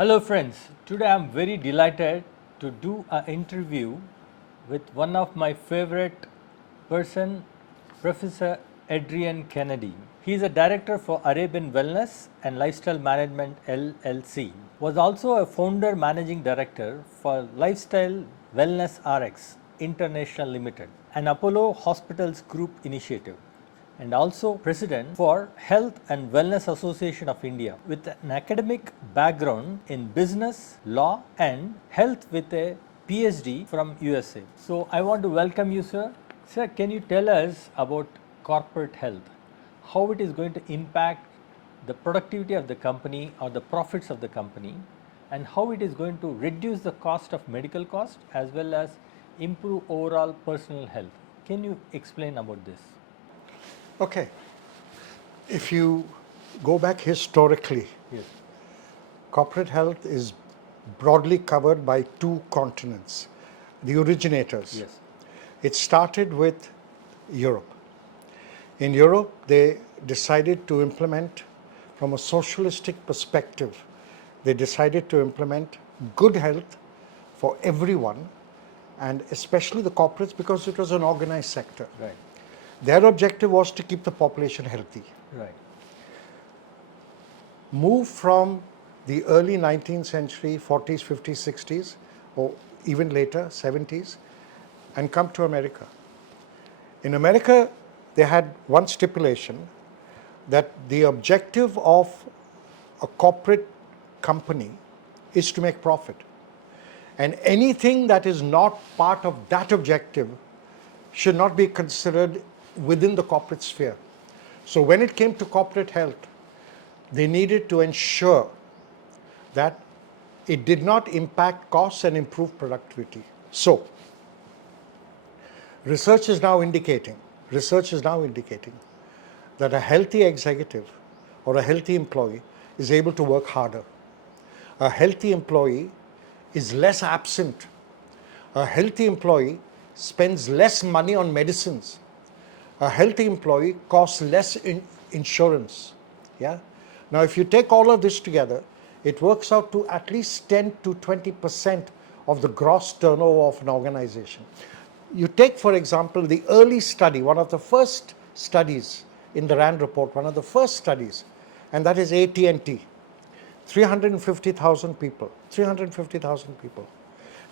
Hello friends, today I am very delighted to do an interview with one of my favorite person, Professor Adrian Kennedy. He is a director for Arabian Wellness and Lifestyle Management LLC. Was also a founder managing director for Lifestyle Wellness RX International Limited, an Apollo Hospitals Group initiative, and also president for Health and Wellness Association of India with an academic background in business, law and health with a PhD from USA. So I want to welcome you, sir. Sir, can you tell us about corporate health? How it is going to impact the productivity of the company or the profits of the company, and how it is going to reduce the cost of medical cost as well as improve overall personal health. Can you explain about this? Okay. If you go back historically, Yes. corporate health is broadly covered by two continents, the originators. Yes. It started with Europe. In Europe, they decided to implement, from a socialistic perspective, they decided to implement good health for everyone, and especially the corporates, because it was an organized sector. Right. Their objective was to keep the population healthy. Right. Move from the early 19th century, 40s, 50s, 60s, or even later, 70s, and come to America. In America, they had one stipulation that the objective of a corporate company is to make profit. And anything that is not part of that objective should not be considered within the corporate sphere. So when it came to corporate health, they needed to ensure that it did not impact costs and improve productivity. So research is now indicating that a healthy executive or a healthy employee is able to work harder. A healthy employee is less absent. A healthy employee spends less money on medicines. A healthy employee costs less in insurance. Yeah. Now, if you take all of this together, it works out to at least 10 to 20% of the gross turnover of an organization. You take, for example, the early study, one of the first studies in the RAND report, one of the first studies, and that is AT&T. 350,000 people.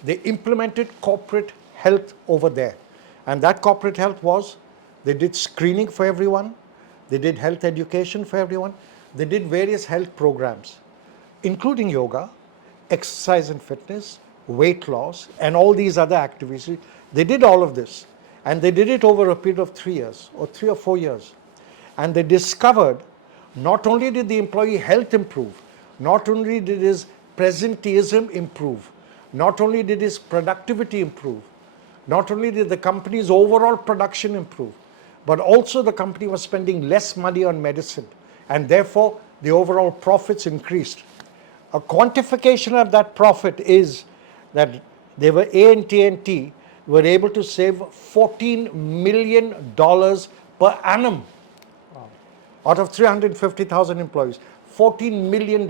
They implemented corporate health over there. And that corporate health was, they did screening for everyone, they did health education for everyone, they did various health programs, including yoga, exercise and fitness, weight loss, and all these other activities. They did all of this, and they did it over a period of 3 years, or 3 or 4 years. And they discovered not only did the employee health improve, not only did his presenteeism improve, not only did his productivity improve, not only did the company's overall production improve, but also the company was spending less money on medicine, and therefore the overall profits increased. A quantification of that profit is that they were AT&T were able to save $14 million per annum out of 350,000 employees. $14 million.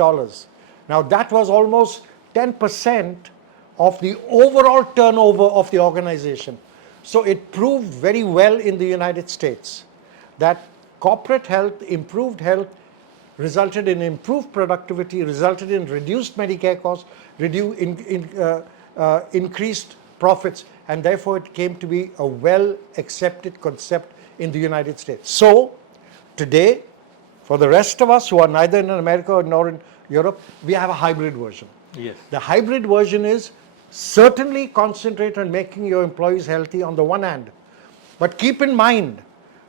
Now that was almost 10% of the overall turnover of the organization. So it proved very well in the United States that corporate health, improved health, resulted in improved productivity, resulted in reduced Medicare costs, increased profits, and therefore it came to be a well-accepted concept in the United States. So today, for the rest of us who are neither in America nor in Europe, we have a hybrid version. Yes. The hybrid version is certainly concentrate on making your employees healthy on the one hand, but keep in mind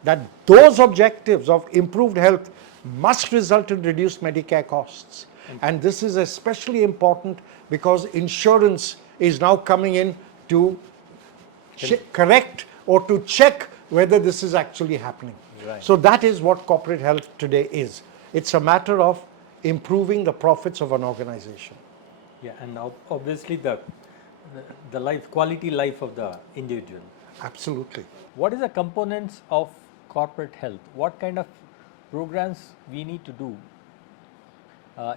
that those objectives of improved health must result in reduced Medicare costs. And this is especially important because insurance is now coming in to correct or to check whether this is actually happening. Right. So that is what corporate health today is. It's a matter of improving the profits of an organization. Yeah, and obviously the quality life of the individual. Absolutely. What is the components of corporate health? What kind of programs we need to do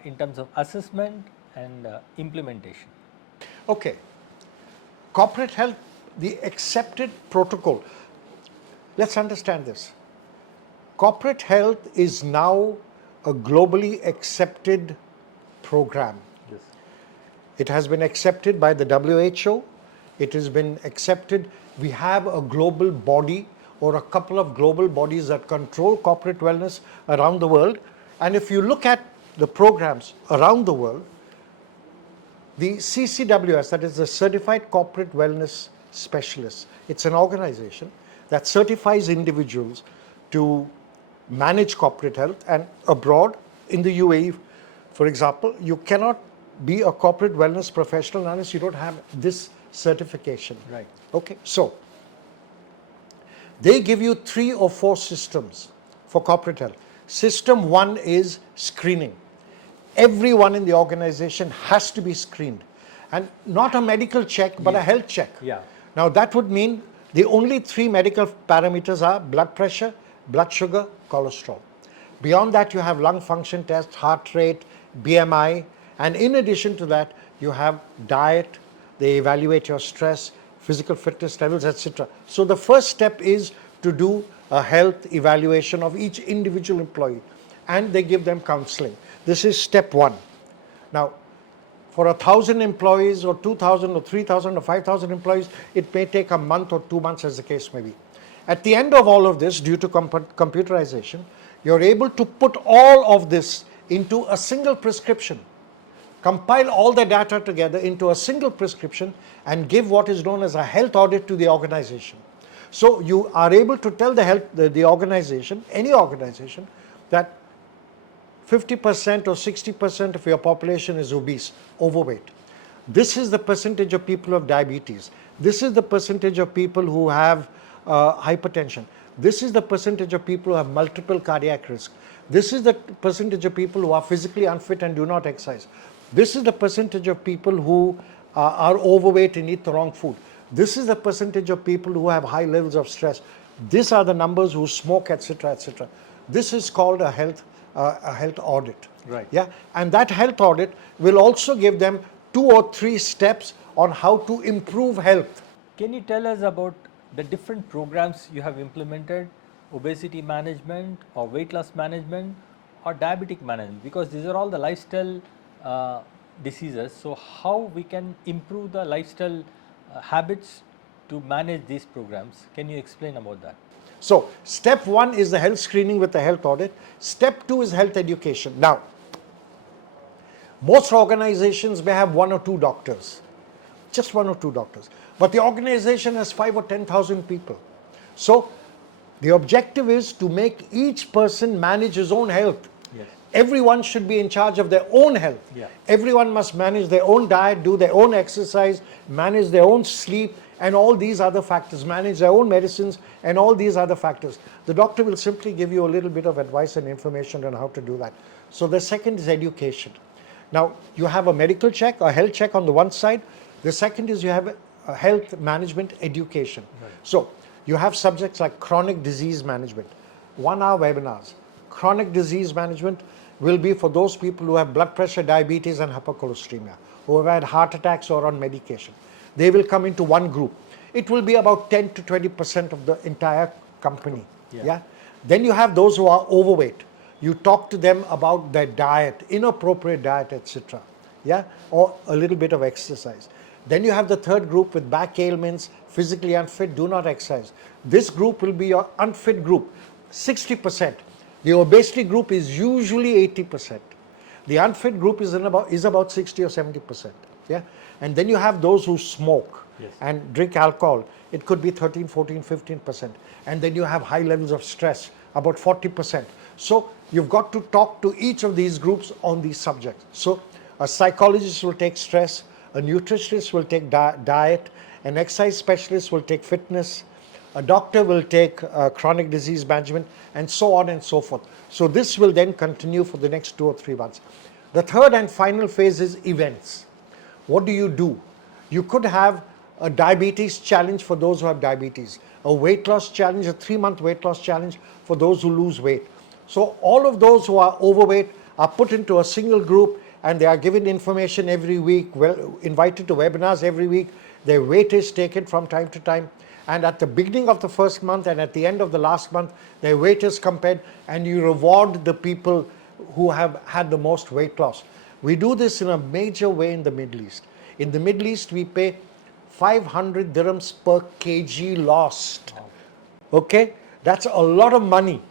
in terms of assessment and implementation. Okay. Corporate health, the accepted protocol. Let's understand this. Corporate health is now a globally accepted program. Yes. It has been accepted by the WHO. It has been accepted. We have a global body or a couple of global bodies that control corporate wellness around the world. And if you look at the programs around the world, the CCWS, that is the Certified Corporate Wellness Specialists, it's an organization that certifies individuals to manage corporate health. And abroad, in the UAE, for example, you cannot be a corporate wellness professional unless you don't have this certification. Right. Okay, so they give you 3 or 4 systems for corporate health. System 1 is screening. Everyone in the organization has to be screened, and not a medical check but a health check. Yeah. Now that would mean the only 3 medical parameters are blood pressure, blood sugar, cholesterol. Beyond that you have lung function test, heart rate, BMI, and in addition to that you have diet, they evaluate your stress, physical fitness levels, etc. So the first step is to do a health evaluation of each individual employee, and they give them counseling. This is step 1. Now, for 1,000 employees or 2,000 or 3,000 or 5,000 employees, it may take a month or 2 months, as the case may be. At the end of all of this, due to computerization, you're able to put all of this into a single prescription, compile all the data together into a single prescription, and give what is known as a health audit to the organization. So you are able to tell the organization, any organization, that 50% or 60% of your population is obese, overweight. This is the percentage of people who have diabetes. This is the percentage of people who have hypertension. This is the percentage of people who have multiple cardiac risk. This is the percentage of people who are physically unfit and do not exercise. This is the percentage of people who are overweight and eat the wrong food. This is the percentage of people who have high levels of stress. These are the numbers who smoke, etc., etc. This is called a health audit. Right. Yeah, and that health audit will also give them 2 or 3 steps on how to improve health. Can you tell us about the different programs you have implemented, obesity management or weight loss management or diabetic management? Because these are all the lifestyle diseases. So how we can improve the lifestyle habits to manage these programs? Can you explain about that? So step 1 is the health screening with the health audit. Step 2 is health education. Now, most organizations may have 1 or 2 doctors, just 1 or 2 doctors, but the organization has 5 or 10,000 people. So the objective is to make each person manage his own health. Yes. Everyone should be in charge of their own health. Yeah. Everyone must manage their own diet, do their own exercise, manage their own sleep, and all these other factors, manage their own medicines and all these other factors. The doctor will simply give you a little bit of advice and information on how to do that. So the second is education. Now, you have a medical check, a health check on the one side. The second is you have a health management education. Right. So you have subjects like chronic disease management, 1-hour webinars. Chronic disease management will be for those people who have blood pressure, diabetes and hypercholesteremia, who have had heart attacks or on medication. They will come into one group. It will be about 10 to 20% of the entire company. Yeah. Then you have those who are overweight. You talk to them about their diet, inappropriate diet, etc. Yeah, or a little bit of exercise. Then you have the third group with back ailments, physically unfit, do not exercise. This group will be your unfit group, 60%. The obesity group is usually 80%. The unfit group is about 60 or 70%. Yeah, and then you have those who smoke. Yes. And drink alcohol. It could be 13, 14, 15%. And then you have high levels of stress, about 40%. So you've got to talk to each of these groups on these subjects. So a psychologist will take stress, a nutritionist will take diet, an exercise specialist will take fitness, a doctor will take chronic disease management, and so on and so forth. So this will then continue for the next 2 or 3 months. The third and final phase is events. What do? You could have a diabetes challenge for those who have diabetes, a weight loss challenge, a 3-month weight loss challenge for those who lose weight. So all of those who are overweight are put into a single group and they are given information every week, well, invited to webinars every week. Their weight is taken from time to time, and at the beginning of the first month and at the end of the last month, their weight is compared, and you reward the people who have had the most weight loss. We do this in a major way in the Middle East. In the Middle East, we pay 500 dirhams per kg lost. Okay, that's a lot of money,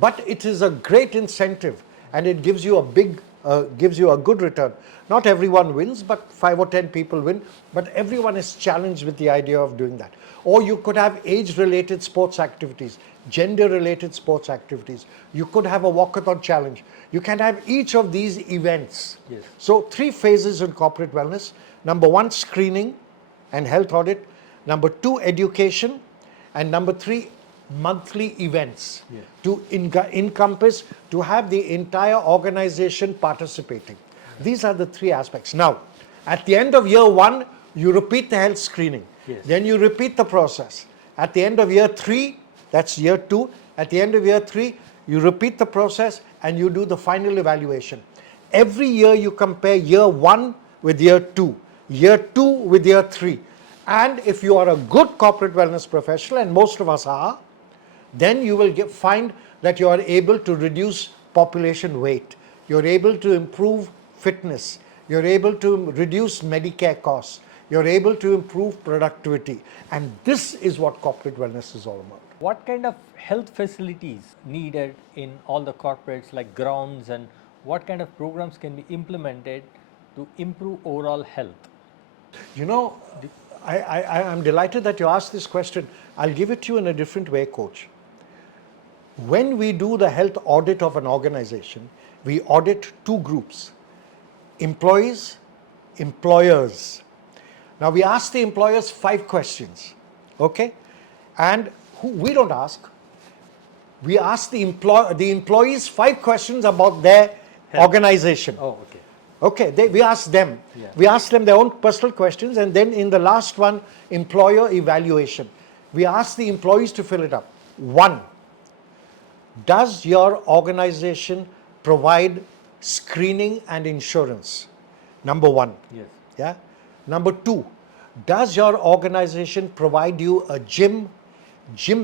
but it is a great incentive, and it gives you a good return. Not everyone wins, but 5 or 10 people win, but everyone is challenged with the idea of doing that. Or you could have age-related sports activities, gender-related sports activities. You could have a walkathon challenge. You can have each of these events. Yes. So 3 phases in corporate wellness. Number 1, screening and health audit. Number 2, education. And number 3, monthly events to encompass, to have the entire organization participating. These are the 3 aspects. Now, at the end of year 1, you repeat the health screening. Then you repeat the process. At the end of year 3, that's year 2, at the end of year 3, you repeat the process and you do the final evaluation. Every year you compare year 1 with year 2, year 2 with year 3. And if you are a good corporate wellness professional, and most of us are, then you will find that you are able to reduce population weight. You're able to improve fitness. You're able to reduce Medicare costs. You're able to improve productivity. And this is what corporate wellness is all about. What kind of health facilities needed in all the corporates, like grounds, and what kind of programs can be implemented to improve overall health? You know, I'm delighted that you asked this question. I'll give it to you in a different way, Coach. When we do the health audit of an organization, we audit 2 groups: employees, employers. Now we ask the employers 5 questions, okay? And we don't ask. We ask the employees 5 questions about their organization. Oh, okay. Okay, we ask them. We ask them their own personal questions, and then in the last one, employer evaluation. We ask the employees to fill it up. 1, does your organization provide screening and insurance? Number 1. Yes. Yeah. Number 2, does your organization provide you a gym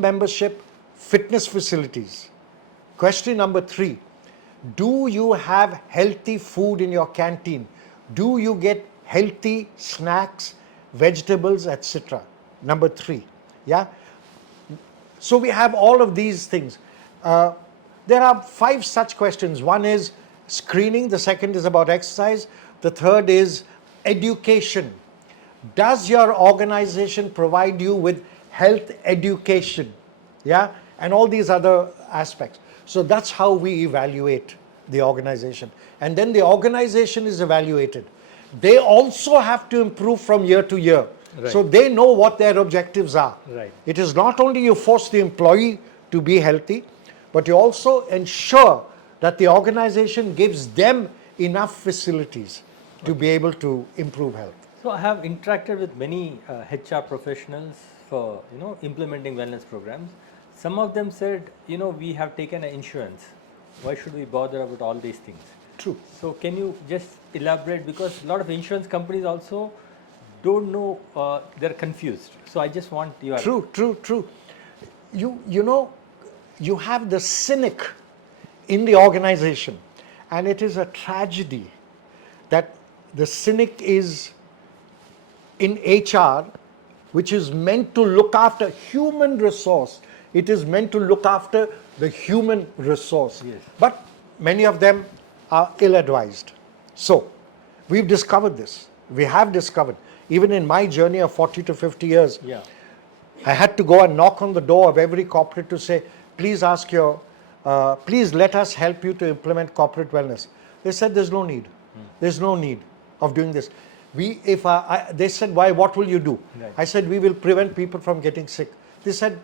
membership, fitness facilities? Question number 3, do you have healthy food in your canteen? Do you get healthy snacks, vegetables, etc.? Number 3. Yeah. So we have all of these things. There are 5 such questions. 1 is screening, the second is about exercise, the third is education. Does your organization provide you with health education? Yeah, and all these other aspects. So that's how we evaluate the organization. And then the organization is evaluated. They also have to improve from year to year. Right. So they know what their objectives are. Right. It is not only you force the employee to be healthy, but you also ensure that the organization gives them enough facilities to be able to improve health. So I have interacted with many HR professionals for implementing wellness programs. Some of them said, we have taken an insurance. Why should we bother about all these things? True. So can you just elaborate, because a lot of insurance companies also don't know, they're confused. So I just want your... True. You have the cynic in the organization, and it is a tragedy that the cynic is in HR, which is meant to look after human resource. It is meant to look after the human resource. Yes. But many of them are ill-advised. So we've discovered this. We have discovered, even in my journey of 40 to 50 years, I had to go and knock on the door of every corporate to say, please please let us help you to implement corporate wellness. They said there's no need. There's no need of doing this. They said, why, what will you do? Right. I said, we will prevent people from getting sick. They said,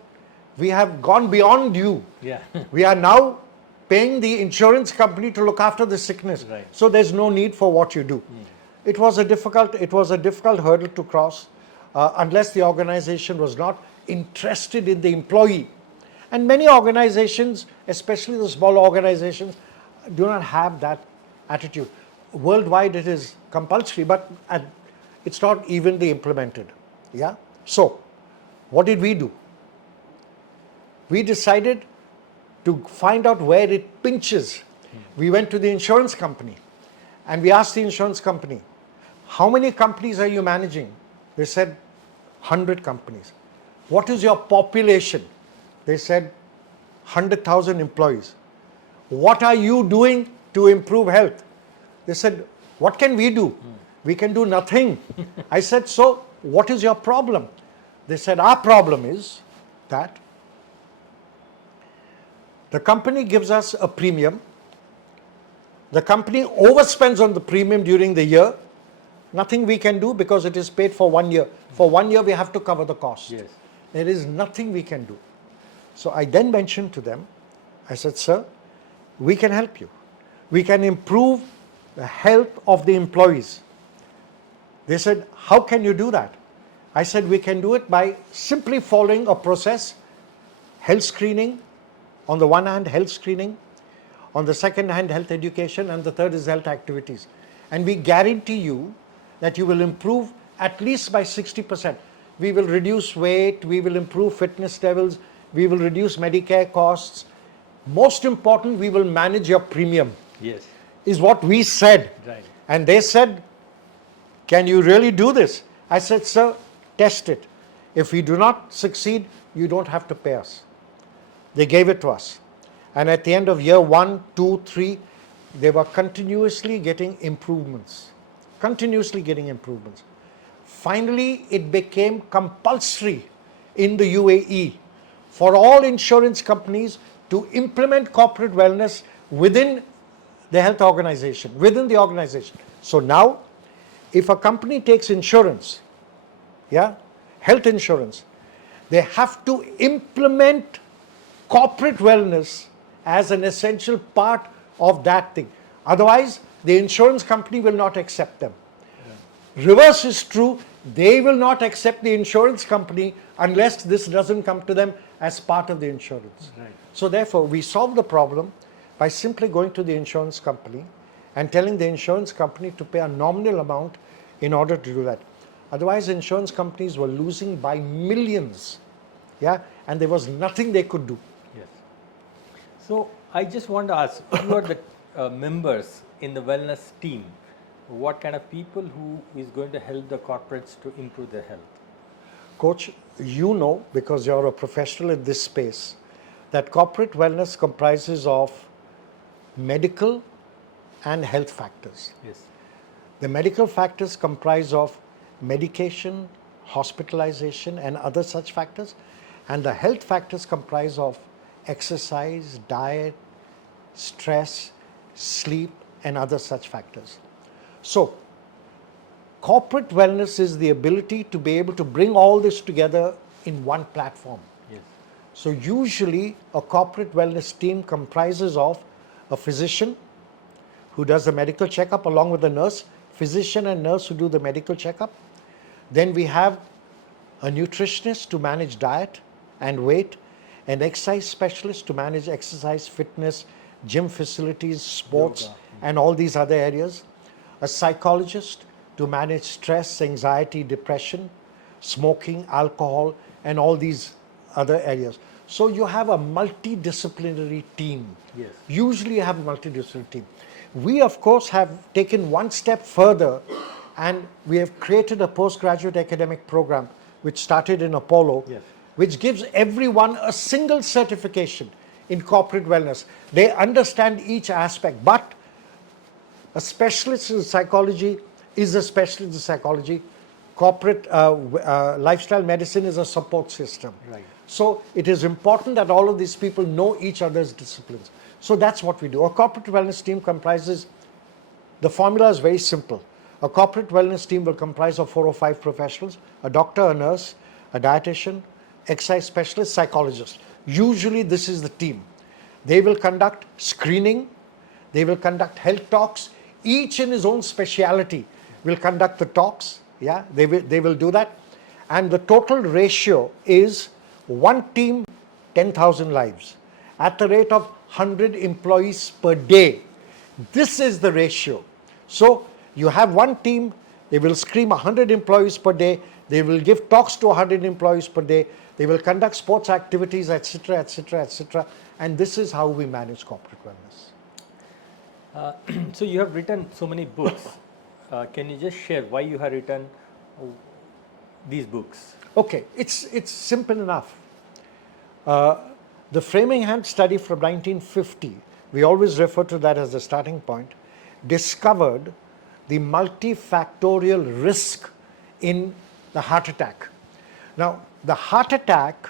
we have gone beyond you. Yeah. We are now paying the insurance company to look after the sickness. Right. So there's no need for what you do. It was a difficult hurdle to cross unless the organization was not interested in the employee. And many organizations, especially the small organizations, do not have that attitude. worldwide it is compulsory, but it's not evenly implemented. Yeah. So, what did we do? We decided to find out where it pinches. We went to the insurance company and we asked the insurance company, how many companies are you managing? They said 100 companies. What is your population? They said 100,000 employees. What are you doing to improve health? They said, what can we do? We can do nothing. I said, so what is your problem? They said, our problem is that the company gives us a premium. The company overspends on the premium during the year. Nothing we can do because it is paid for 1 year. For 1 year we have to cover the cost. Yes. There is nothing we can do. So I then mentioned to them, I said, sir, we can help you. We can improve the health of the employees. They said, how can you do that? I said, we can do it by simply following a process, health screening, on the one hand, health screening, on the second hand, health education, and the third is health activities. And we guarantee you that you will improve at least by 60%. We will reduce weight, we will improve fitness levels, we will reduce Medicare costs. Most important, we will manage your premium. Yes. Is what we said. Right. And they said, can you really do this? I said, sir, test it. If we do not succeed, you don't have to pay us. They gave it to us. And at the end of year 1, 2, 3, they were continuously getting improvements. Continuously getting improvements. Finally, it became compulsory in the UAE for all insurance companies to implement corporate wellness within the health organization, within the organization. So now, if a company takes insurance, yeah, health insurance, they have to implement corporate wellness as an essential part of that thing. Otherwise, the insurance company will not accept them. Yeah. Reverse is true. They will not accept the insurance company unless this doesn't come to them as part of the insurance. Right. So therefore, we solve the problem by simply going to the insurance company and telling the insurance company to pay a nominal amount in order to do that. Otherwise, insurance companies were losing by millions, yeah, and there was nothing they could do. Yes. So I just want to ask, who are the members in the wellness team? What kind of people who is going to help the corporates to improve their health? Coach, you know, because you're a professional in this space, that corporate wellness comprises of medical and health factors. Yes. The medical factors comprise of medication, hospitalization, and other such factors. And the health factors comprise of exercise, diet, stress, sleep, and other such factors. So, corporate wellness is the ability to be able to bring all this together in one platform. Yes. So usually a corporate wellness team comprises of a physician who does the medical checkup along with the nurse, physician and nurse who do the medical checkup. Then we have a nutritionist to manage diet and weight, an exercise specialist to manage exercise, fitness, gym facilities, sports, yoga, and all these other areas, a psychologist to manage stress, anxiety, depression, smoking, alcohol, and all these other areas. So you have a multidisciplinary team. Yes. Usually you have a multidisciplinary team. We, of course, have taken one step further and we have created a postgraduate academic program which started in Apollo, yes, which gives everyone a single certification in corporate wellness. They understand each aspect, but a specialist in psychology is a specialist in psychology. Corporate lifestyle medicine is a support system. Right. So it is important that all of these people know each other's disciplines. So that's what we do. A corporate wellness team comprises, the formula is very simple. A corporate wellness team will comprise of 4 or 5 professionals, a doctor, a nurse, a dietitian, exercise specialist, psychologist. Usually this is the team. They will conduct screening, they will conduct health talks, each in his own speciality will conduct the talks, yeah, they will do that. And the total ratio is one team, 10,000 lives, at the rate of 100 employees per day. This is the ratio. So you have one team, they will screen 100 employees per day, they will give talks to 100 employees per day, they will conduct sports activities, etc., etc., etc. And this is how we manage corporate wellness. So you have written so many books. Can you just share why you have written these books? Okay, it's simple enough. The Framingham study from 1950, we always refer to that as the starting point, discovered the multifactorial risk in the heart attack. Now, the heart attack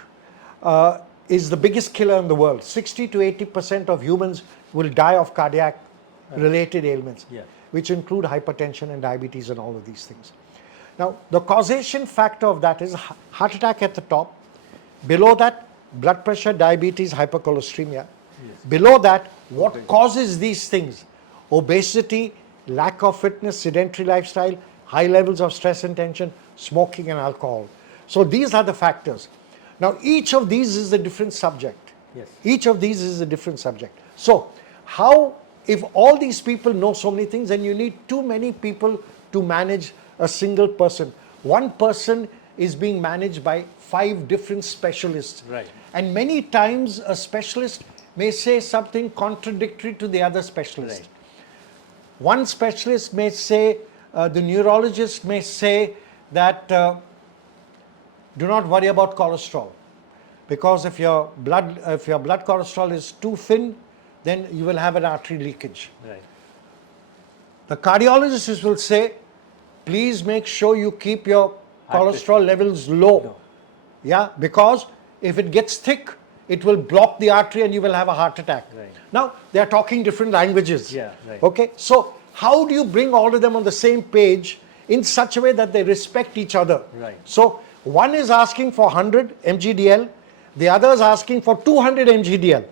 is the biggest killer in the world. 60 to 80% of humans will die of cardiac related ailments, Yeah. which include hypertension and diabetes and all of these things. Now, the causation factor of that is heart attack at the top. Below that, blood pressure, diabetes, hypercholesteremia. Yes. Below that, what causes these things? Obesity, lack of fitness, sedentary lifestyle, high levels of stress and tension, smoking and alcohol. So these are the factors. Now, each of these is a different subject. Yes. Each of these is a different subject. So, how, if all these people know so many things, then you need too many people to manage a single person. One person is being managed by 5 different specialists. Right. And many times a specialist may say something contradictory to the other specialist. Right. One specialist may say, the neurologist may say that do not worry about cholesterol, because if your blood cholesterol is too thin, then you will have an artery leakage. Right. The cardiologist will say, please make sure you keep your cholesterol levels low. No. Yeah, because if it gets thick, it will block the artery and you will have a heart attack. Right. Now, they are talking different languages. Yeah, right. Okay, so how do you bring all of them on the same page in such a way that they respect each other? Right. So, one is asking for 100 mgdl, the other is asking for 200 mgdl.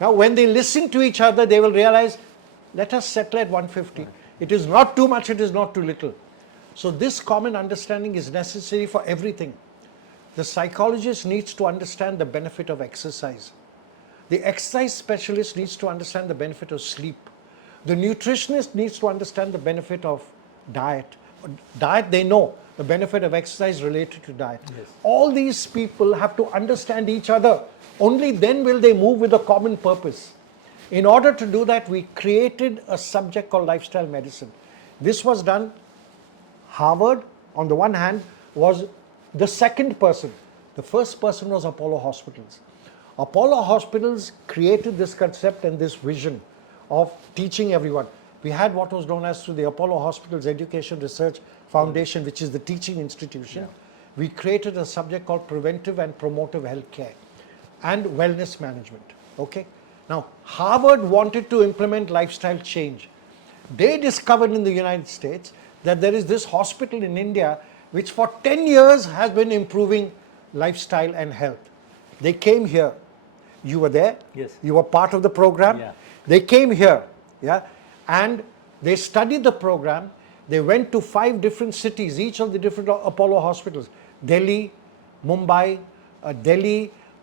Now, when they listen to each other, they will realize, let us settle at 150. Right. It is not too much, it is not too little. So, this common understanding is necessary for everything. The psychologist needs to understand the benefit of exercise. The exercise specialist needs to understand the benefit of sleep. The nutritionist needs to understand the benefit of diet. Diet, they know the benefit of exercise related to diet. Yes. All these people have to understand each other. Only then will they move with a common purpose. In order to do that, we created a subject called lifestyle medicine. This was done. Harvard, on the one hand, was the second person. The first person was Apollo Hospitals. Apollo Hospitals created this concept and this vision of teaching everyone. We had what was known as the Apollo Hospitals Education Research Foundation, which is the teaching institution. Yeah. We created a subject called preventive and promotive health care and wellness management. Okay. Now, Harvard wanted to implement lifestyle change. They discovered in the United States that there is this hospital in India which for 10 years has been improving lifestyle and health. They came here. You were there. Yes. You were part of the program. Yeah. They came here, yeah, and they studied the program. They went to 5 different cities, each of the different Apollo hospitals: Delhi, Mumbai,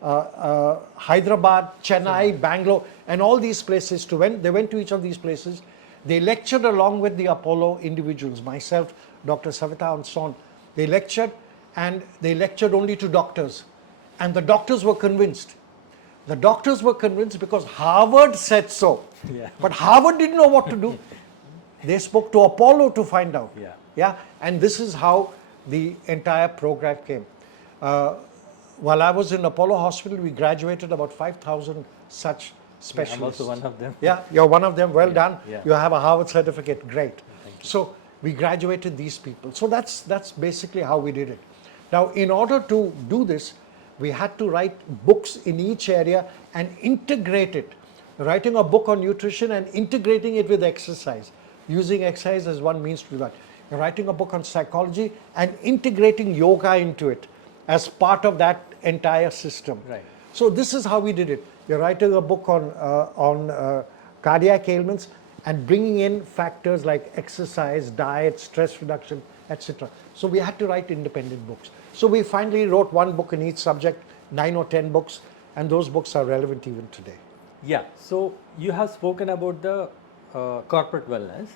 Hyderabad, Chennai, Bangalore, and all these places. They went to each of these places. They lectured along with the Apollo individuals, myself, Dr. Savita and so on. They lectured, and they lectured only to doctors. And the doctors were convinced. The doctors were convinced because Harvard said so. Yeah. But Harvard didn't know what to do. They spoke to Apollo to find out. Yeah. Yeah. And this is how the entire program came. While I was in Apollo Hospital, we graduated about 5,000 such specialists. I'm also one of them. Yeah, you're one of them. Well done. Yeah. You have a Harvard certificate. Great. Thank you. So we graduated these people. So that's basically how we did it. Now, in order to do this, we had to write books in each area and integrate it. Writing a book on nutrition and integrating it with exercise. Using exercise as one means to do that. You're writing a book on psychology and integrating yoga into it as part of that entire system. Right. So this is how we did it. You're writing a book on cardiac ailments and bringing in factors like exercise, diet, stress reduction, etc. So we had to write independent books. So we finally wrote one book in each subject, 9 or 10 books, and those books are relevant even today. Yeah, so you have spoken about the corporate wellness.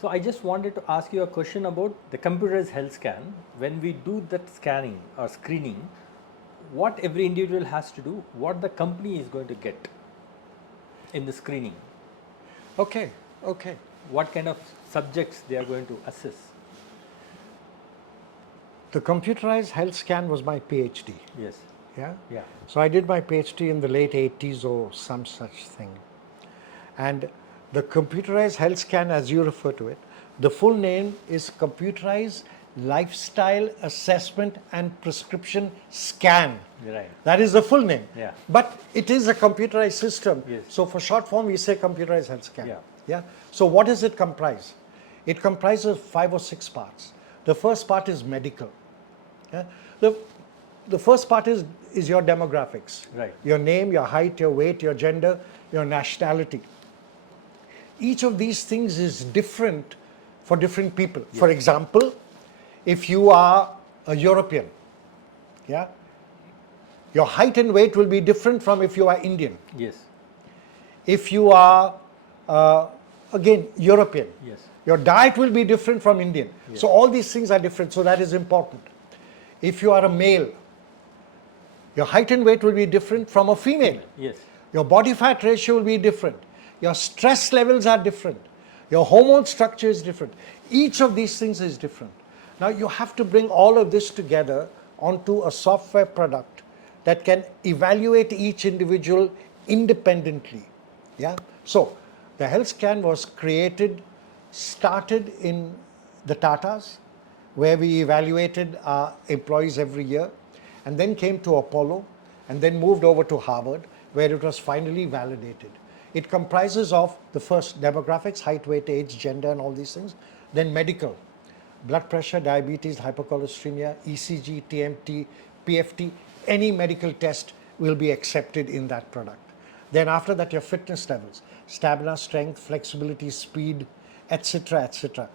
So I just wanted to ask you a question about the computerized health scan. When we do that scanning or screening, what every individual has to do, what the company is going to get in the screening, Okay, okay. what kind of subjects they are going to assess. The computerized health scan was my PhD. Yes. Yeah. Yeah. So I did my PhD in the late 80s or some such thing. And the computerized health scan, as you refer to it, the full name is Computerized Lifestyle Assessment and Prescription Scan. Right. That is the full name. Yeah. But it is a computerized system. Yes. So for short form, we say computerized health scan. Yeah. Yeah. So what does it comprise? It comprises 5 or 6 parts. The first part is medical. Yeah. The first part is your demographics. Right. Your name, your height, your weight, your gender, your nationality. Each of these things is different for different people. Yes. For example, if you are a European, yeah, your height and weight will be different from if you are Indian. Yes. If you are, again, European, Yes. your diet will be different from Indian. Yes. So all these things are different, so that is important. If you are a male, your height and weight will be different from a female. Yes. Your body fat ratio will be different. Your stress levels are different. Your hormone structure is different. Each of these things is different. Now you have to bring all of this together onto a software product that can evaluate each individual independently. Yeah. So the health scan was started in the Tatas, where we evaluated our employees every year, and then came to Apollo, and then moved over to Harvard, where it was finally validated. It comprises of the first demographics, height, weight, age, gender, and all these things. Then medical, blood pressure, diabetes, hypercholesteremia, ECG, TMT, PFT, any medical test will be accepted in that product. Then after that, your fitness levels, stamina, strength, flexibility, speed, etc., etc.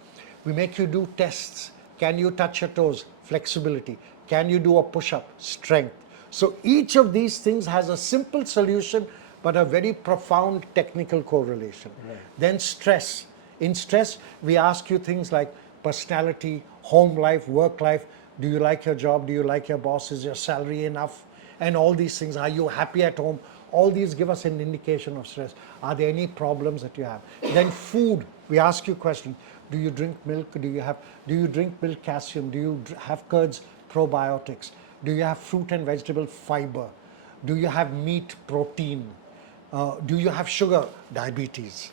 We make you do tests. Can you touch your toes? Flexibility. Can you do a push-up? Strength. So each of these things has a simple solution, but a very profound technical correlation. Right. Then stress. In stress, we ask you things like personality, home life, work life. Do you like your job? Do you like your boss? Is your salary enough? And all these things. Are you happy at home? All these give us an indication of stress. Are there any problems that you have? Then food. We ask you questions. Do you drink milk? Do you drink milk calcium? Do you have curds, probiotics? Do you have fruit and vegetable fiber? Do you have meat, protein? Do you have sugar, diabetes?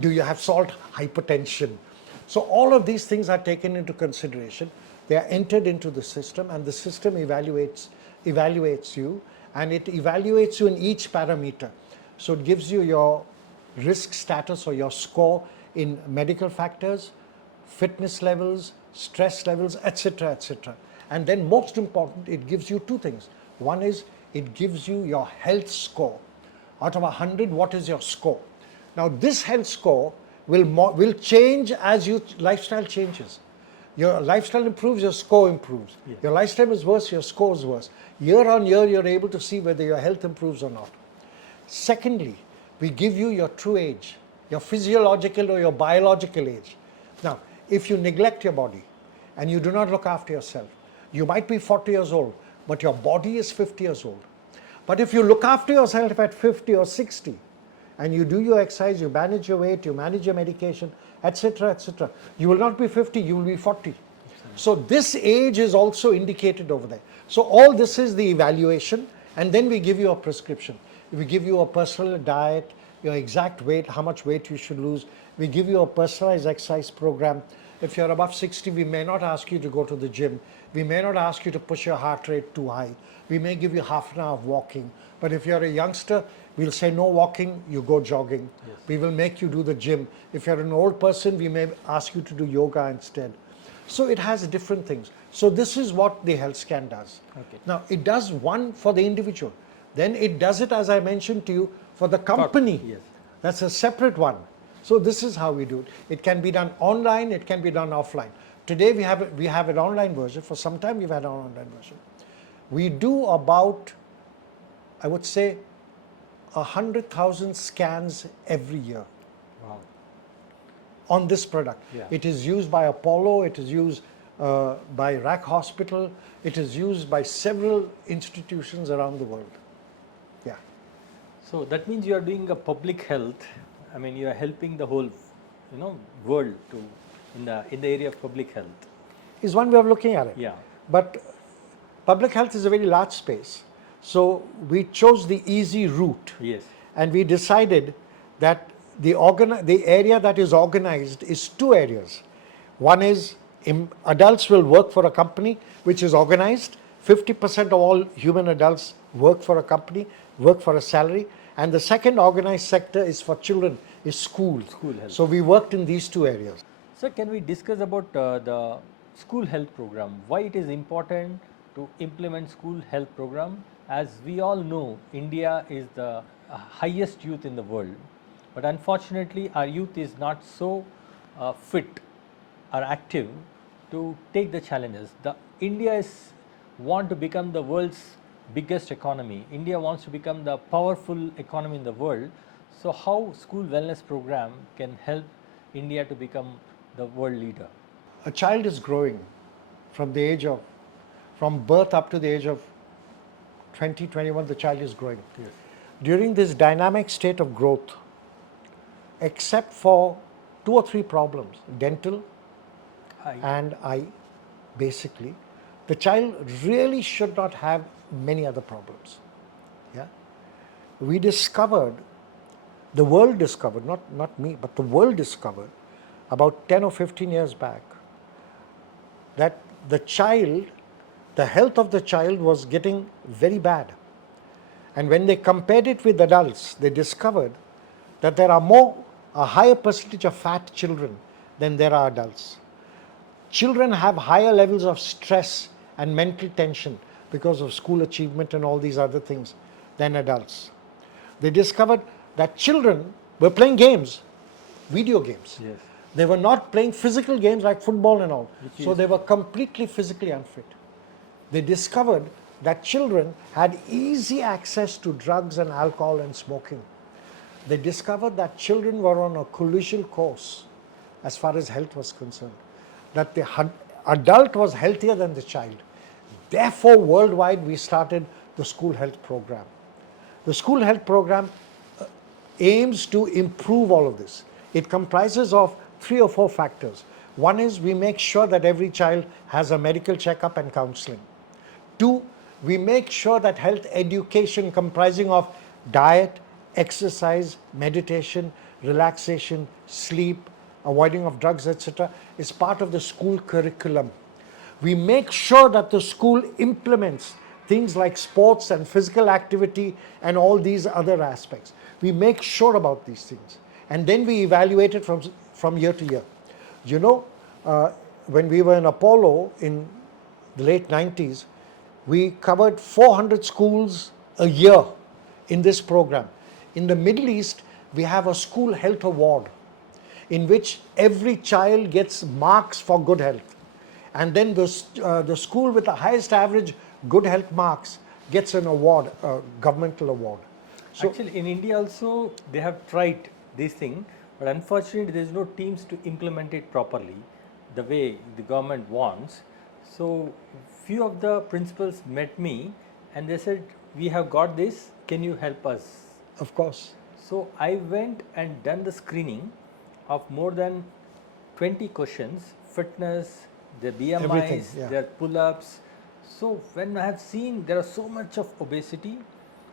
Do you have salt, hypertension? So all of these things are taken into consideration. They are entered into the system, and the system evaluates you, and it evaluates you in each parameter. So it gives you your risk status or your score in medical factors, fitness levels, stress levels, etc., etc. And then most important, it gives you two things. One is it gives you your health score. Out of 100, what is your score? Now this health score will change as your lifestyle changes. Your lifestyle improves, your score improves. Yes. Your lifestyle is worse, your score is worse. Year on year, you're able to see whether your health improves or not. Secondly, we give you your true age, your physiological or your biological age. Now, if you neglect your body and you do not look after yourself, you might be 40 years old, but your body is 50 years old. But if you look after yourself at 50 or 60, and you do your exercise, you manage your weight, you manage your medication, etc., etc., you will not be 50, you will be 40. So this age is also indicated over there. So all this is the evaluation, and then we give you a prescription. We give you a personal diet, your exact weight, how much weight you should lose. We give you a personalized exercise program. If you're above 60, we may not ask you to go to the gym. We may not ask you to push your heart rate too high. We may give you half an hour of walking. But if you're a youngster, we'll say no walking, you go jogging. Yes. We will make you do the gym. If you're an old person, we may ask you to do yoga instead. So it has different things. So this is what the health scan does. Okay. Now it does one for the individual. Then it does it, as I mentioned to you, for the company. Yes. That's a separate one. So this is how we do it. It can be done online, it can be done offline. Today we have an online version. For some time we've had an online version. We do about, I would say, 100,000 scans every year. Wow. on this product. Yeah. It is used by Apollo, it is used by RAC Hospital, it is used by several institutions around the world. Yeah. So that means you are doing a public health. I mean, you are helping the whole, world to in the area of public health. Is one way of looking at it. Yeah. But public health is a very large space. So we chose the easy route. Yes. And we decided that the area that is organized is two areas. One is adults will work for a company which is organized. 50% of all human adults work for a company, work for a salary. And the second organized sector is for children, is school. School health. So we worked in these two areas. So can we discuss about the school health program? Why it is important to implement school health program? As we all know, India is the highest youth in the world, but unfortunately our youth is not so fit or active to take the challenges. India want to become the world's biggest economy. India wants to become the powerful economy in the world. So how school wellness program can help India to become the world leader? A child is growing from birth up to the age of 20, 21, the child is growing. Yes. During this dynamic state of growth, except for 2 or 3 problems, dental and eye, basically, the child really should not have many other problems. Yeah? We discovered, the world discovered, not me, but the world discovered about 10 or 15 years back that the health of the child was getting very bad. And when they compared it with adults, they discovered that there are a higher percentage of fat children than there are adults. Children have higher levels of stress and mental tension because of school achievement and all these other things than adults. They discovered that children were playing games, video games. Yes. They were not playing physical games like football and all. So they were completely physically unfit. They discovered that children had easy access to drugs and alcohol and smoking. They discovered that children were on a collision course as far as health was concerned, that the adult was healthier than the child. Therefore, worldwide, we started the school health program. The school health program aims to improve all of this. It comprises of 3 or 4 factors. One is we make sure that every child has a medical checkup and counseling. 2, we make sure that health education comprising of diet, exercise, meditation, relaxation, sleep, avoiding of drugs, etc., is part of the school curriculum. We make sure that the school implements things like sports and physical activity and all these other aspects. We make sure about these things. And then we evaluate it from year to year. You know, when we were in Apollo in the late 90s, we covered 400 schools a year in this program. In the Middle East, we have a school health award in which every child gets marks for good health. And then the school with the highest average good health marks gets an award, a governmental award. So actually, in India also, they have tried this thing, but unfortunately, there is no teams to implement it properly the way the government wants. So few of the principals met me and they said, we have got this, can you help us? Of course. So I went and done the screening of more than 20 questions, fitness, their BMIs, yeah. their pull-ups. So when I have seen there are so much of obesity,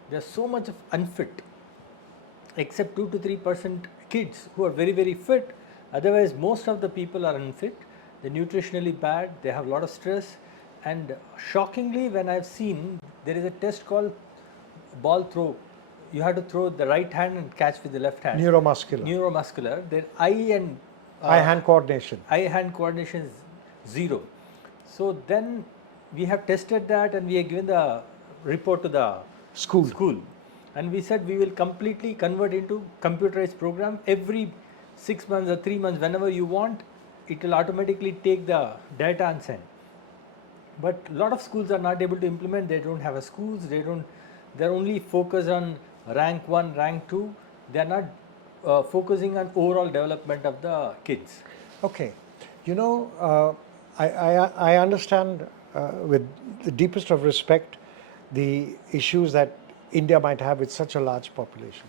there is so much of unfit, except 2 to 3% kids who are very, very fit. Otherwise, most of the people are unfit. They're nutritionally bad, they have a lot of stress. And shockingly, when I've seen, there is a test called ball throw. You have to throw the right hand and catch with the left hand. Neuromuscular. Their eye-hand coordination. Eye-hand coordination is 0. So then we have tested that and we have given the report to the school. And we said we will completely convert into computerized program. Every 6 months or 3 months, whenever you want, it will automatically take the data and send. But a lot of schools are not able to implement. They don't have a schools. They're only focused on rank 1, rank 2. They are not focusing on overall development of the kids. Okay, you know, I understand with the deepest of respect the issues that India might have with such a large population.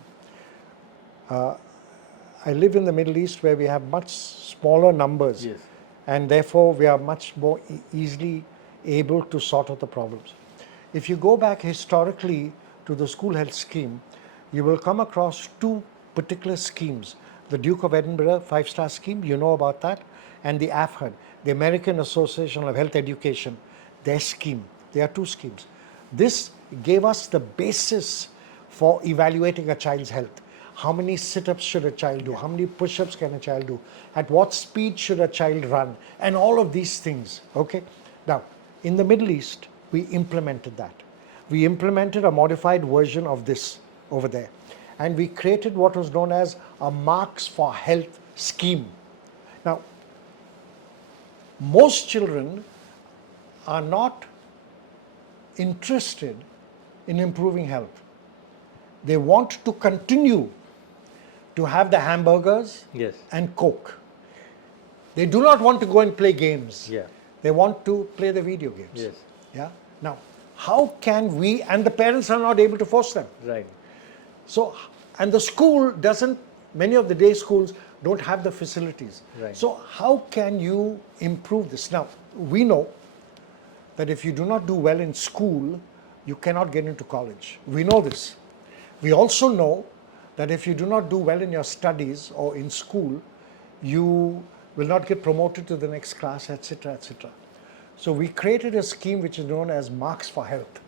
I live in the Middle East where we have much smaller numbers, Yes. and therefore we are much more easily able to sort out the problems. If you go back historically to the school health scheme, you will come across two particular schemes. The Duke of Edinburgh 5-star scheme, you know about that, and the AFHED, the American Association of Health Education, their scheme. There are two schemes. This gave us the basis for evaluating a child's health. How many sit-ups should a child do? How many push-ups can a child do? At what speed should a child run? And all of these things, okay? Now, in the Middle East, we implemented that. We implemented a modified version of this over there. And we created what was known as a Marks for Health scheme. Now, most children are not interested in improving health. They want to continue to have the hamburgers Yes. and Coke. They do not want to go and play games. Yeah. They want to play the video games. Yes. Yeah. Now, how can we, and the parents are not able to force them. Right. So, and the school doesn't, many of the day schools don't have the facilities. Right. So how can you improve this? Now, we know that if you do not do well in school, you cannot get into college. We know this. We also know that if you do not do well in your studies or in school, you will not get promoted to the next class, etc., etc. So we created a scheme which is known as Marks for Health.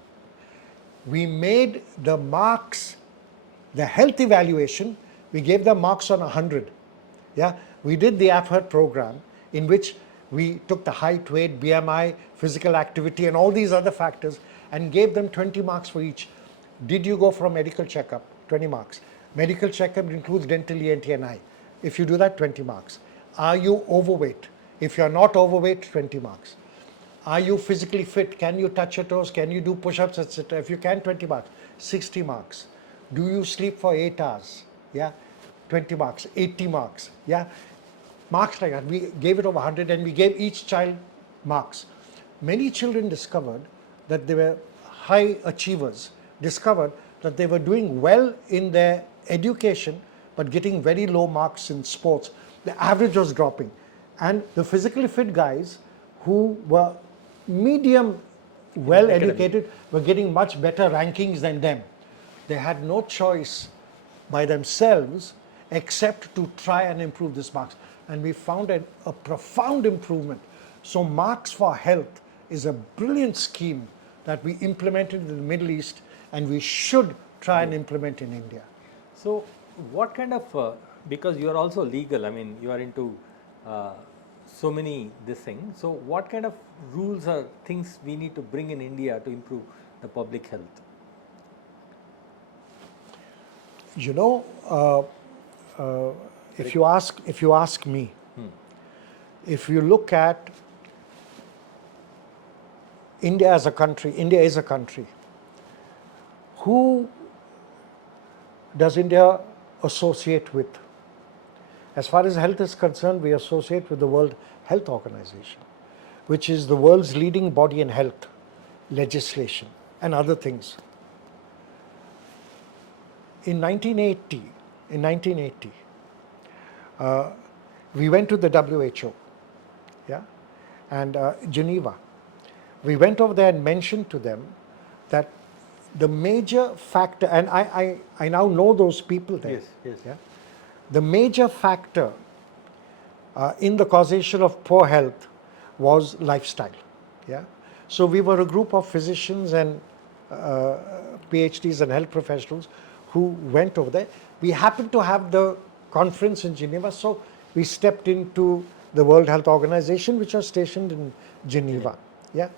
We made the marks, the health evaluation, we gave them marks on 100. Yeah, we did the AFHED program in which we took the height, weight, BMI, physical activity, and all these other factors and gave them 20 marks for each. Did you go for a medical checkup? 20 marks. Medical checkup includes dental, ENT, and eye. If you do that, 20 marks. Are you overweight? If you're not overweight, 20 marks. Are you physically fit? Can you touch your toes? Can you do push-ups, etc.? If you can, 20 marks. 60 marks. Do you sleep for 8 hours? Yeah, 20 marks. 80 marks. Yeah, marks like that. We gave it over 100 and we gave each child marks. Many children discovered that they were high achievers, discovered that they were doing well in their education but getting very low marks in sports. The average was dropping. And the physically fit guys who were medium well educated were getting much better rankings than them. They had no choice by themselves except to try and improve this marks. And we found a profound improvement. So Marks for Health is a brilliant scheme that we implemented in the Middle East and we should try and implement in India. So, what kind of, because you are also legal, I mean, you are into so many this thing. So, what kind of rules or things we need to bring in India to improve the public health? You know, if you ask me, if you look at India as a country, India is a country. Who does India associate with? As far as health is concerned, we associate with the World Health Organization, which is the world's leading body in health, legislation, and other things. In 1980, we went to the WHO, yeah, and Geneva. We went over there and mentioned to them that the major factor, and I now know those people there. Yes, yes. Yeah, the major factor in the causation of poor health was lifestyle. Yeah, so we were a group of physicians and PhDs and health professionals who went over there. We happened to have the conference in Geneva, so we stepped into the World Health Organization, which was stationed in Geneva. Yeah,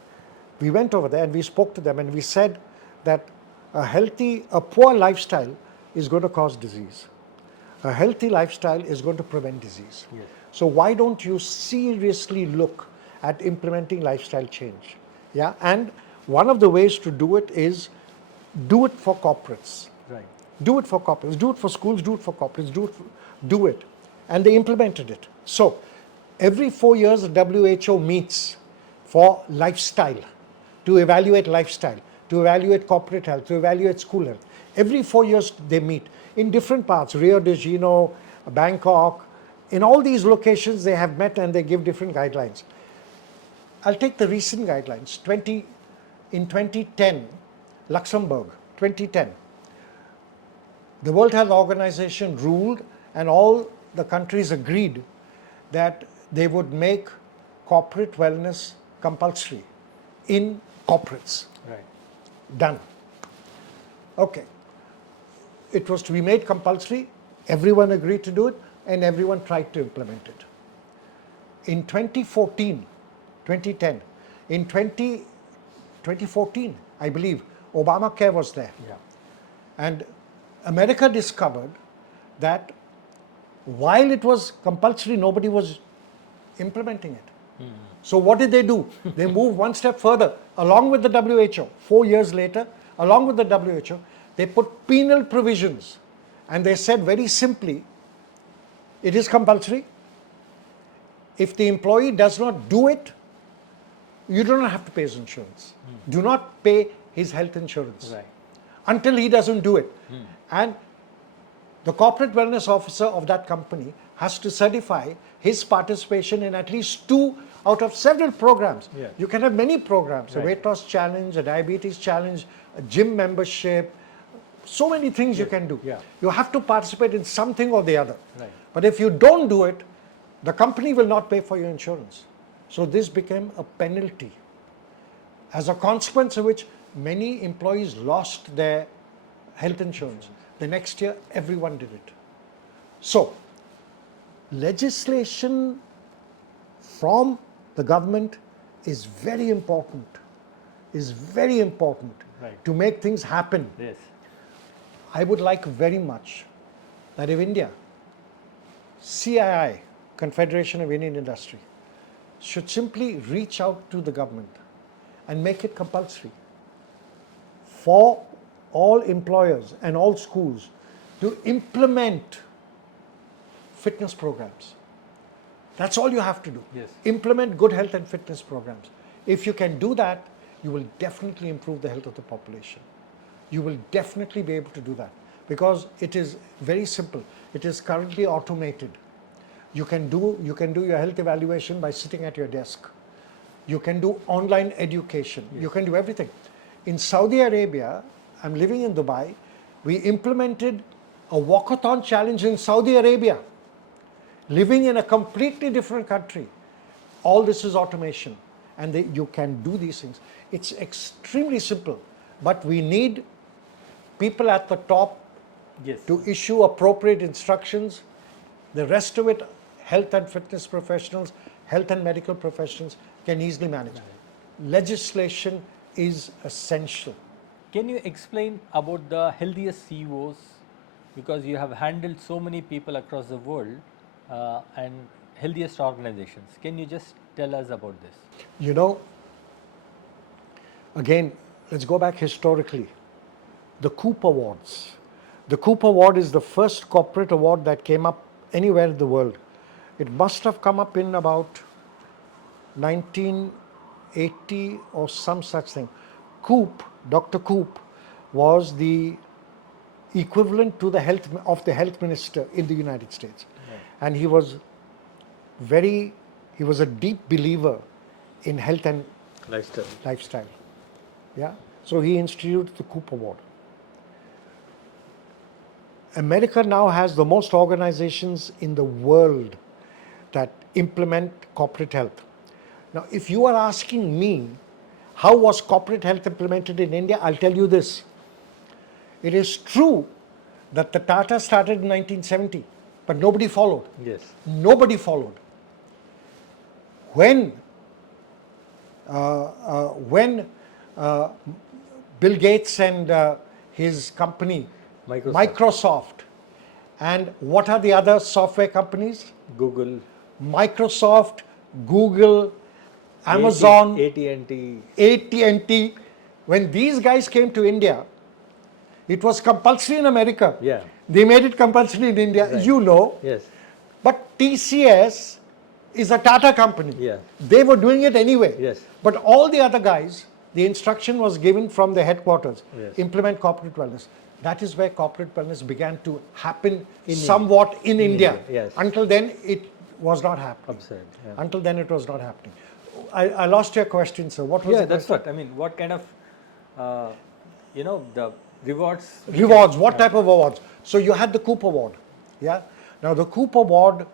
we went over there and we spoke to them and we said that a poor lifestyle is going to cause disease. A healthy lifestyle is going to prevent disease. Yes. So why don't you seriously look at implementing lifestyle change? Yeah, and one of the ways to do it is do it for corporates. Right. Do it for corporates, do it for schools, do it for corporates, do it. And they implemented it. So every 4 years the WHO meets for lifestyle, to evaluate corporate health, to evaluate school health. Every 4 years they meet in different parts, Rio de Janeiro, Bangkok. In all these locations they have met and they give different guidelines. I'll take the recent guidelines. In 2010, Luxembourg, 2010, the World Health Organization ruled and all the countries agreed that they would make corporate wellness compulsory in corporates. Right. Done. Okay. It was to be made compulsory, everyone agreed to do it, and everyone tried to implement it. In 2014, 2010, in 2014, I believe, Obamacare was there. Yeah. And America discovered that while it was compulsory, nobody was implementing it. So what did they do? They moved one step further, along with the WHO. 4 years later, along with the WHO, they put penal provisions. And they said very simply, it is compulsory. If the employee does not do it, you do not have to pay his insurance. Do not pay his health insurance. Right. Until he doesn't do it. And the corporate wellness officer of that company has to certify his participation in at least 2 out of several programs. Yeah. You can have many programs, a Right. weight loss challenge, a diabetes challenge, a gym membership, so many things you can do. Yeah. You have to participate in something or the other. Right. But if you don't do it, the company will not pay for your insurance. So this became a penalty, as a consequence of which many employees lost their health insurance. The next year, everyone did it. So, legislation from the government is very important, Right. to make things happen. Yes. I would like very much that if India, CII, Confederation of Indian Industry, should simply reach out to the government and make it compulsory for all employers and all schools to implement fitness programs. That's all you have to do. Yes. Implement good health and fitness programs. If you can do that, you will definitely improve the health of the population. You will definitely be able to do that because it is very simple. It is currently automated. You can do your health evaluation by sitting at your desk. You can do online education. Yes. You can do everything. In Saudi Arabia, I'm living in Dubai, we implemented a walkathon challenge in Saudi Arabia, living in a completely different country. All this is automation, and you can do these things. It's extremely simple, but we need people at the top Yes. to issue appropriate instructions. The rest of it, health and fitness professionals, health and medical professionals can easily manage. Legislation is essential. Can you explain about the healthiest CEOs? Because you have handled so many people across the world and healthiest organizations. Can you just tell us about this? You know, again, let's go back historically. The Coop Awards. The Coop Award is the first corporate award that came up anywhere in the world. It must have come up in about 1980 or some such thing. Coop, Dr. Coop, was the equivalent to the health minister in the United States. Right. And he was a deep believer in health and lifestyle. Yeah. So he instituted the Coop Award. America now has the most organizations in the world that implement corporate health. Now, if you are asking me, how was corporate health implemented in India? I'll tell you this. It is true that the Tata started in 1970, but nobody followed. Yes. Nobody followed. When Bill Gates and his company, Microsoft, and what are the other software companies? Google, Microsoft, Google, Amazon, AT&T. AT&T. When these guys came to India, It was compulsory in America. Yeah. They made it compulsory in India, Right. you know. Yes. But TCS is a Tata company. Yeah. They were doing it anyway. Yes. But all the other guys, the instruction was given from the headquarters, Yes. implement corporate wellness. That is where corporate wellness began to happen In somewhat in India. India, yes. Until then, it was not happening. Absurd. Yeah. Until then, it was not happening. I lost your question, sir. What was Yeah, the that's question? what I mean. What kind of, the rewards? Rewards, what type of awards? So you had the Coop Award, yeah? Now the Coop Award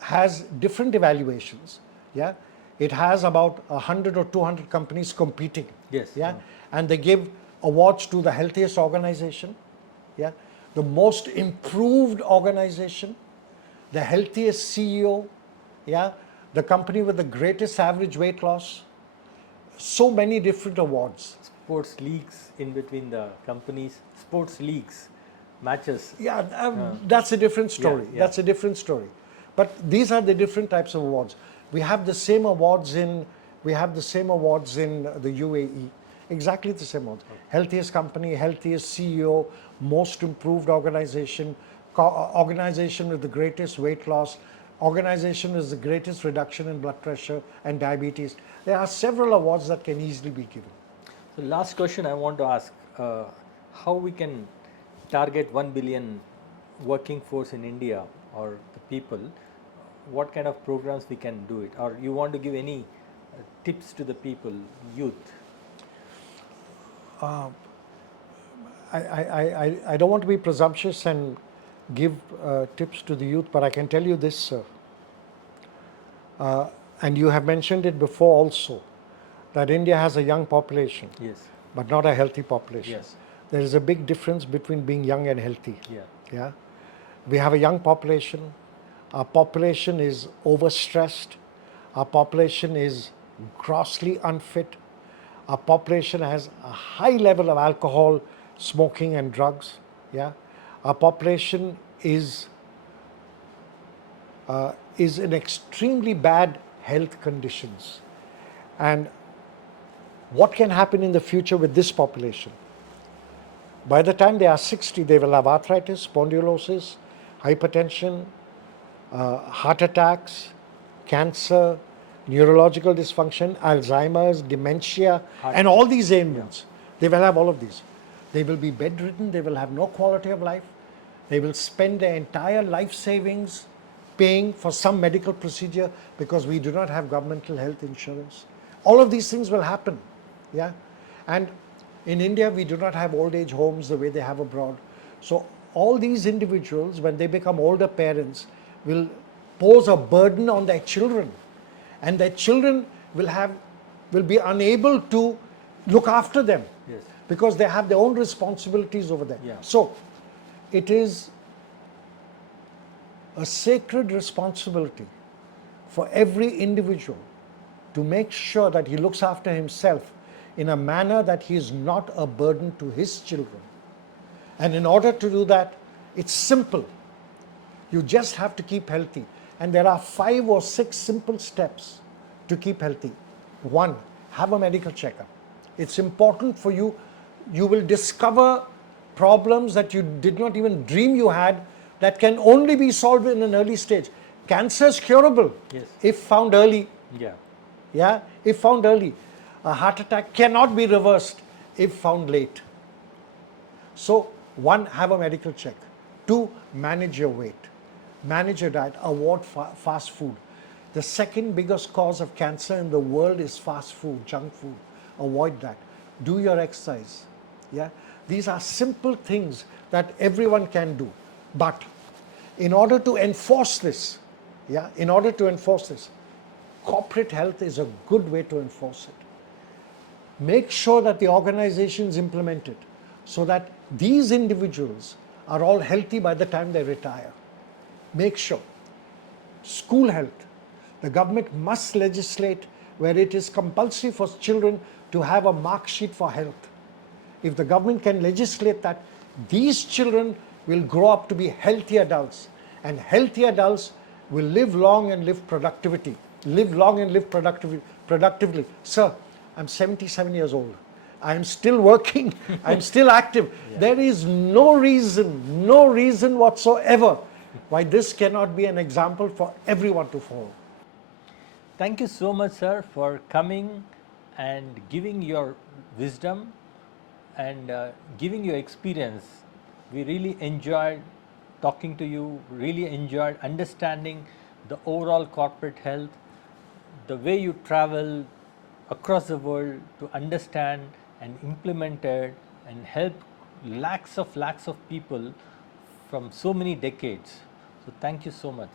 has different evaluations, yeah? It has about 100 or 200 companies competing, Yes. yeah? And they give awards to the healthiest organization, yeah? The most improved organization, the healthiest CEO, yeah? The company with the greatest average weight loss. So many different awards. Sports leagues in between the companies. Sports leagues, matches. Yeah, that's a different story. Yeah. That's a different story. But these are the different types of awards. We have the same awards in the UAE. Exactly the same awards. Healthiest company, healthiest CEO, most improved organization, organization with the greatest weight loss, organization with the greatest reduction in blood pressure and diabetes. There are several awards that can easily be given. So last question I want to ask, how we can target 1 billion working force in India or the people, what kind of programs we can do it, or you want to give any tips to the people, youth? I don't want to be presumptuous and give tips to the youth, but I can tell you this, sir. And you have mentioned it before also, that India has a young population, Yes. but not a healthy population. Yes. There is a big difference between being young and healthy. Yeah. Yeah. We have a young population. Our population is overstressed. Our population is grossly unfit. Our population has a high level of alcohol, smoking and drugs. Yeah. Our population is in extremely bad health conditions. And what can happen in the future with this population? By the time they are 60, they will have arthritis, spondylosis, hypertension, heart attacks, cancer, neurological dysfunction, Alzheimer's, dementia, and all these ailments. They will have all of these. They will be bedridden, they will have no quality of life. They will spend their entire life savings paying for some medical procedure because we do not have governmental health insurance. All of these things will happen. Yeah. And in India, we do not have old age homes the way they have abroad. So all these individuals, when they become older parents, will pose a burden on their children. And their children will be unable to look after them. Yes. Because they have their own responsibilities over there. Yeah. So it is a sacred responsibility for every individual to make sure that he looks after himself in a manner that he is not a burden to his children. And in order to do that, it's simple. You just have to keep healthy. And there are 5 or 6 simple steps to keep healthy. 1, have a medical checkup. It's important for you. You will discover problems that you did not even dream you had that can only be solved in an early stage. Cancer is curable if found early. Yeah, if found early. A heart attack cannot be reversed if found late. So 1, have a medical check. 2, manage your weight. Manage your diet. Avoid fast food. The second biggest cause of cancer in the world is fast food, junk food. Avoid that. Do your exercise. Yeah, these are simple things that everyone can do. But in order to enforce this, corporate health is a good way to enforce it. Make sure that the organizations implement it so that these individuals are all healthy by the time they retire. Make sure. School health. The government must legislate where it is compulsory for children to have a mark sheet for health. If the government can legislate that, these children will grow up to be healthy adults, and healthy adults will live long and live productively. Sir, I'm 77 years old. I'm still working, I'm still active. There is no reason whatsoever why this cannot be an example for everyone to follow. Thank you so much, sir, for coming and giving your wisdom and giving your experience. We really enjoyed talking to you, really enjoyed understanding the overall corporate health, the way you travel across the world to understand and implement it and help lakhs of people from so many decades. So, thank you so much.